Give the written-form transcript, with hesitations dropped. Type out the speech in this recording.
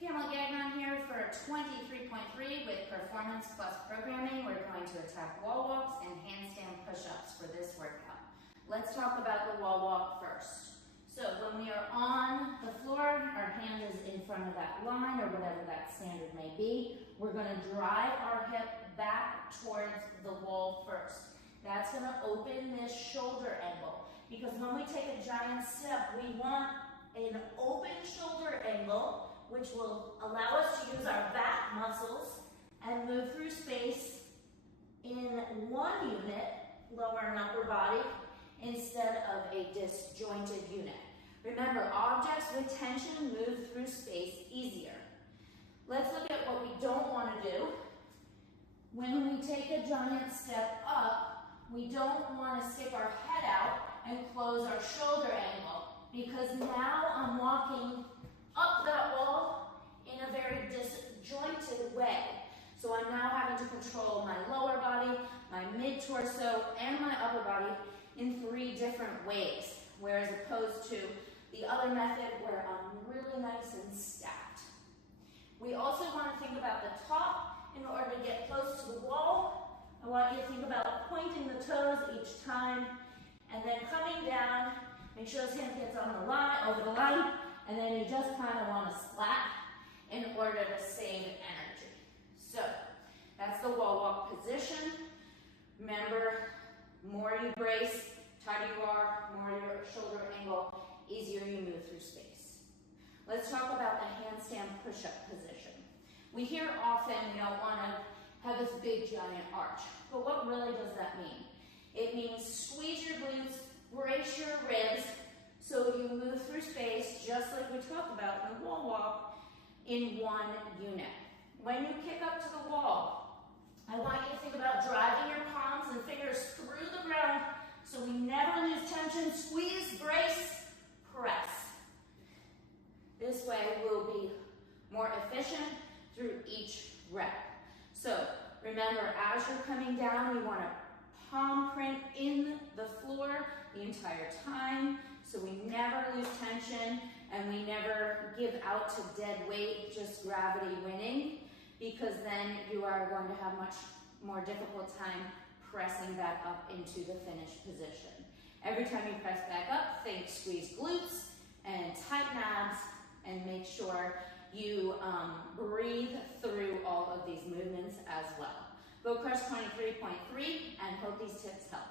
Pamela Gagnon here for 23.3 with Performance Plus Programming. We're going to attack wall walks and handstand push-ups for this workout. Let's talk about the wall walk first. So when we are on the floor, our hand is in front of that line or whatever that standard may be. We're going to drive our hip back towards the wall first. That's going to open this shoulder angle, because when we take a giant step, we want an open shoulder angle, which will allow us to use our back muscles and move through space in one unit, lower and upper body, instead of a disjointed unit. Remember, objects with tension move through space easier. Let's look at what we don't want to do. When we take a giant step up, we don't want to stick our head out and close our shoulder angle, because now I'm walking up that wall in a very disjointed way. So I'm now having to control my lower body, my mid-torso, and my upper body in 3 different ways, whereas opposed to the other method where I'm really nice and stacked. We also want to think about the top. In order to get close to the wall, I want you to think about pointing the toes each time, and then coming down. Make sure this hand gets on the line, over the line, and then you just kind of want to slap in order to save energy. So that's the wall walk position. Remember, more you brace, tighter you are, more your shoulder angle, easier you move through space. Let's talk about the handstand push-up position. We hear often we don't want to have this big giant arch, but what really does that mean? It means squeeze your glutes, brace your ribs, so you move through space just like we talked about in the wall walk in one unit. When you kick up to the wall, I want you to think about driving your palms and fingers through the ground so we never lose tension. Squeeze, brace, press. This way we'll be more efficient through each rep. So remember, as you're coming down, you want to palm print in the floor the entire time, so we never lose tension and we never give out to dead weight, just gravity winning, because then you are going to have much more difficult time pressing back up into the finished position. Every time you press back up, think squeeze glutes and tighten abs, and make sure you breathe through all of these movements as well. Go Crush 23.3 and hope these tips help.